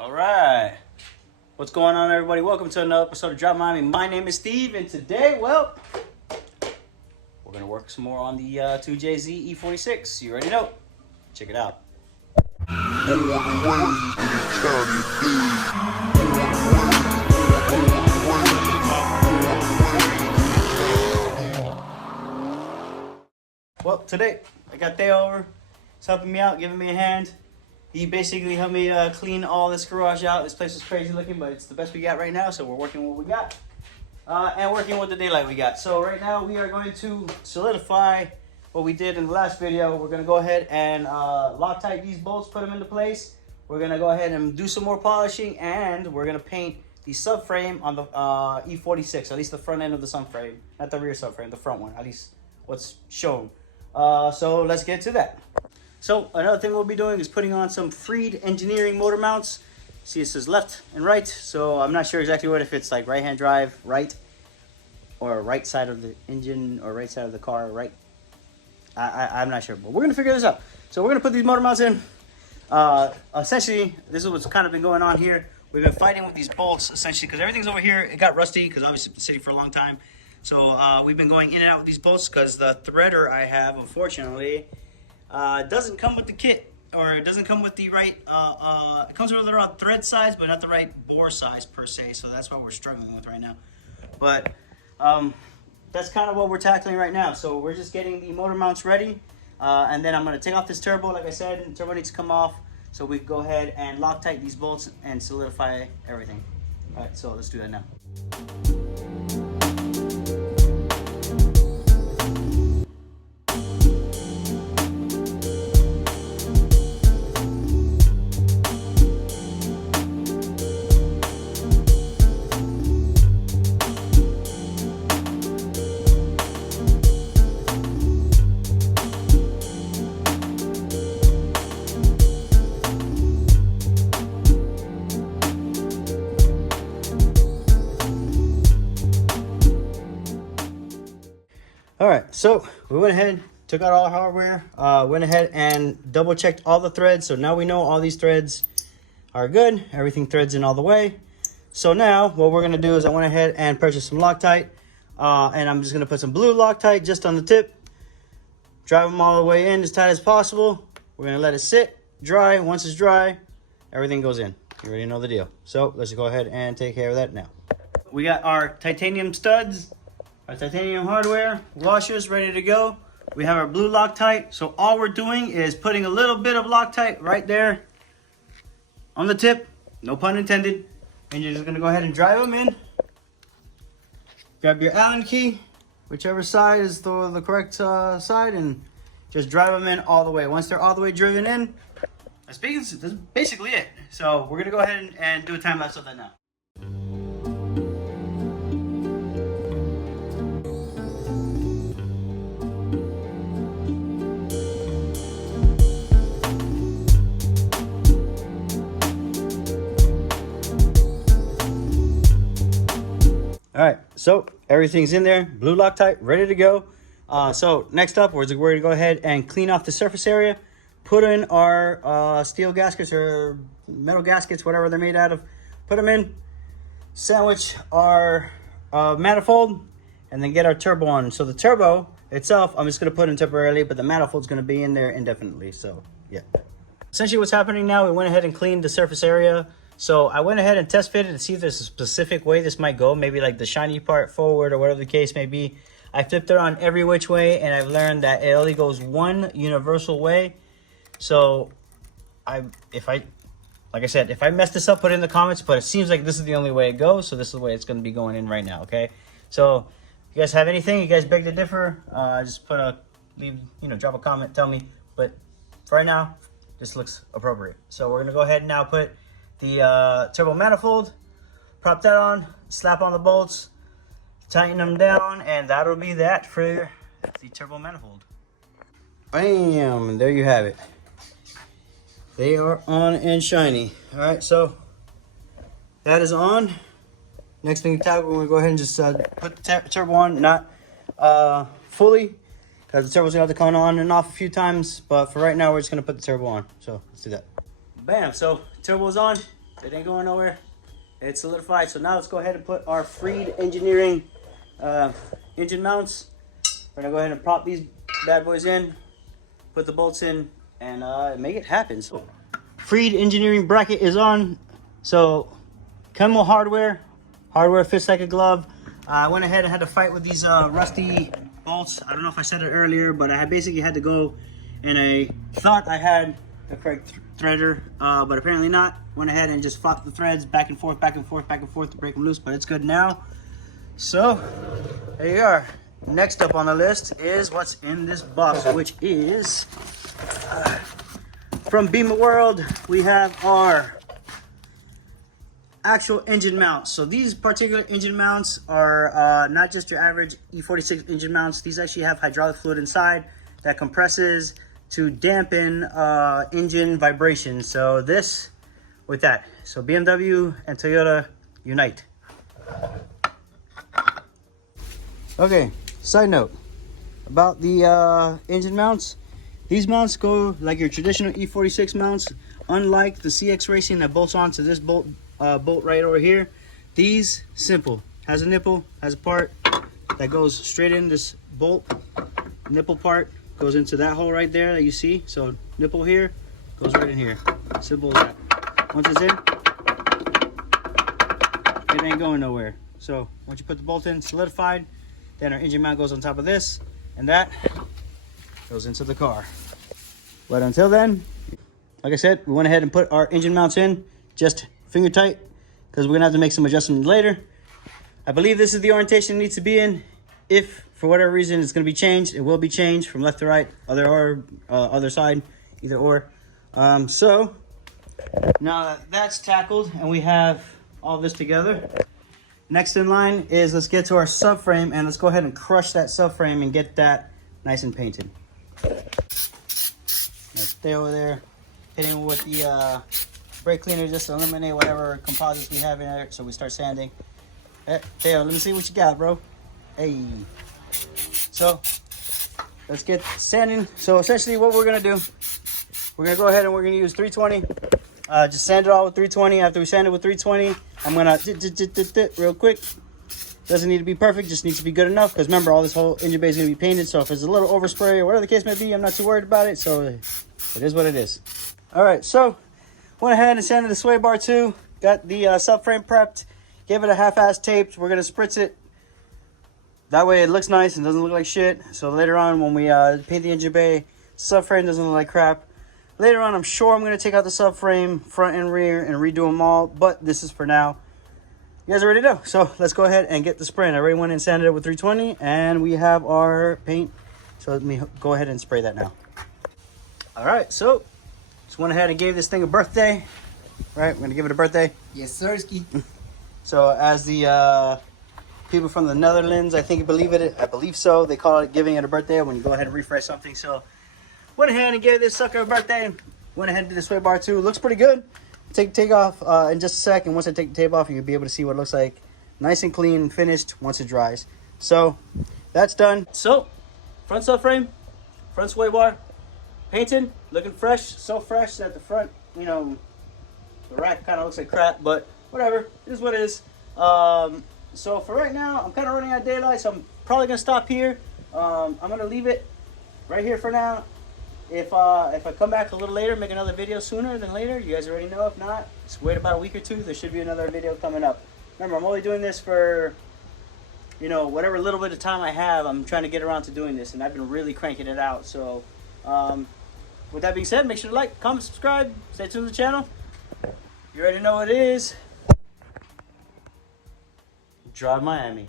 All right. What's going on, everybody? Welcome to another episode of Drivemiami. My name is Steve, and today, well, we're going to work some more on the 2jzE46. You already know. Check it out. Well, today, I got Theo over. He's helping me out, giving me a hand. He basically helped me clean all this garage out. This place is crazy looking, but it's the best we got right now, so we're working with what we got. And working with the daylight we got. So right now we are going to solidify what we did in the last video. We're going to go ahead and Loctite these bolts, put them into place. We're going to go ahead and do some more polishing, and we're going to paint the subframe on the E46, at least the front end of the subframe. Not the rear subframe, the front one, at least what's shown. So let's get to that. So another thing we'll be doing is putting on some Freed engineering motor mounts. See, it says left and right, so I'm not sure exactly what, if it's like right hand drive, right, or right side of the engine, or right side of the car, right. I'm not sure, but we're gonna figure this out. So we're gonna put these motor mounts in. Essentially, this is what's kind of been going on here. We've been fighting with these bolts, essentially, because everything's over here. It got rusty, because obviously it's been sitting for a long time. So we've been going in and out with these bolts, because the threader I have, unfortunately, doesn't come with the kit, or it doesn't come with the right, it comes with the right thread size, but not the right bore size per se, so that's what we're struggling with right now. But that's kind of what we're tackling right now. So we're just getting the motor mounts ready, and then I'm going to take off this turbo. Like I said, the turbo needs to come off, so we can go ahead and Loctite these bolts and solidify everything. All right, so let's do that now. All right, so we went ahead, took out all our hardware, went ahead and double checked all the threads. So now we know all these threads are good. Everything threads in all the way. So now what we're gonna do is I went ahead and purchased some Loctite, and I'm just gonna put some blue Loctite just on the tip, drive them all the way in as tight as possible. We're gonna let it sit, dry. Once it's dry, everything goes in. You already know the deal. So let's go ahead and take care of that now. We got our titanium studs, our titanium hardware, washers ready to go. We have our blue Loctite. So all we're doing is putting a little bit of Loctite right there on the tip, no pun intended. And you're just gonna go ahead and drive them in. Grab your Allen key, whichever side is the correct side, and just drive them in all the way. Once they're all the way driven in, that's basically it. So we're gonna go ahead and do a time lapse of that now. All right, so everything's in there, blue Loctite, ready to go. So next up, we're gonna go ahead and clean off the surface area, put in our steel gaskets or metal gaskets, whatever they're made out of, put them in, sandwich our manifold, and then get our turbo on. So the turbo itself, I'm just gonna put in temporarily, but the manifold's gonna be in there indefinitely, so yeah. Essentially what's happening now, we went ahead and cleaned the surface area. So I went ahead and test fitted to see if there's a specific way this might go, maybe like the shiny part forward or whatever the case may be. I flipped it on every which way, and I've learned that it only goes one universal way. So like I said, if I mess this up, put it in the comments, but it seems like this is the only way it goes. So this is the way it's going to be going in right now. Okay. So if you guys have anything, you guys beg to differ, just drop a comment, tell me. But for right now, this looks appropriate. So we're going to go ahead and now put the turbo manifold, prop that on, slap on the bolts, tighten them down, and that'll be that for the turbo manifold. Bam, and there you have it. They are on and shiny. All right, so that is on. Next thing to tackle, we're gonna go ahead and just put the turbo on, not fully, because the turbo's gonna have to come on and off a few times, but for right now, we're just gonna put the turbo on. So let's do that. Bam, so turbo's on. It ain't going nowhere. It's solidified. So now let's go ahead and put our Freed Engineering engine mounts. We're gonna go ahead and prop these bad boys in, put the bolts in, and make it happen. So Freed Engineering bracket is on. So Chemo hardware fits like a glove. I went ahead and had to fight with these rusty bolts. I don't know if I said it earlier, but I basically had to go, and I thought I had the correct threader, but apparently not. Went ahead and just fought the threads back and forth, back and forth, back and forth to break them loose, but it's good now. So there you are. Next up on the list is what's in this box, which is from Beam World. We have our actual engine mounts. So these particular engine mounts are not just your average E46 engine mounts. These actually have hydraulic fluid inside that compresses to dampen engine vibration. So this with that. So BMW and Toyota unite. Okay, side note about the engine mounts. These mounts go like your traditional E46 mounts. Unlike the CX Racing that bolts onto this bolt right over here, these simple. Has a nipple, has a part that goes straight in this bolt. Nipple part goes into that hole right there that you see. So nipple here goes right in here. Simple as that. Once it's in, it ain't going nowhere. So once you put the bolt in, solidified, then our engine mount goes on top of this, and that goes into the car. But until then, like I said, we went ahead and put our engine mounts in, just finger tight, because we're gonna have to make some adjustments later. I believe this is the orientation it needs to be in. If for whatever reason it's gonna be changed, it will be changed from left to right, other side, either or. So now that that's tackled and we have all this together, next in line is let's get to our subframe, and let's go ahead and crush that subframe and get that nice and painted. Stay over there, hitting with the brake cleaner just to eliminate whatever composites we have in there. So we start sanding. Hey, Theo, let me see what you got, bro. Hey. So let's get sanding. So essentially what we're gonna do, we're gonna go ahead and we're gonna use 320. Just sand it all with 320. After we sand it with 320, I'm gonna real quick. Doesn't need to be perfect, just needs to be good enough, because remember, all this whole engine bay is gonna be painted. So if it's a little overspray or whatever the case may be, I'm not too worried about it. So it is what it is. All right, so went ahead and sanded the sway bar too. Got the subframe prepped. Gave it a half-ass taped. We're gonna spritz it. That way it looks nice and doesn't look like shit. So later on when we paint the engine bay, subframe doesn't look like crap. Later on, I'm sure I'm gonna take out the subframe, front and rear, and redo them all. But this is for now. You guys already know. So let's go ahead and get the spray. I already went and sanded it with 320, and we have our paint. So let me go ahead and spray that now. All right, so just went ahead and gave this thing a birthday. Right, we're gonna give it a birthday. Yes, sirski. So as the people from the Netherlands, I believe so. They call it giving it a birthday when you go ahead and refresh something. So went ahead and gave this sucker a birthday. Went ahead and did the sway bar too. Looks pretty good. Take off in just a second. Once I take the tape off, you'll be able to see what it looks like. Nice and clean and finished once it dries. So that's done. So front subframe, front sway bar, painted, looking fresh. So fresh that the front, you know, the rack kind of looks like crap, but whatever. It is what it is. So for right now, I'm kind of running out of daylight, so I'm probably gonna stop here. I'm gonna leave it right here for now. If I come back a little later, make another video sooner than later, you guys already know. If not, just wait about a week or two. There should be another video coming up. Remember, I'm only doing this for, you know, whatever little bit of time I have. I'm trying to get around to doing this, and I've been really cranking it out. So with that being said, make sure to like, comment, subscribe, stay tuned to the channel. You already know what it is. Drive Miami.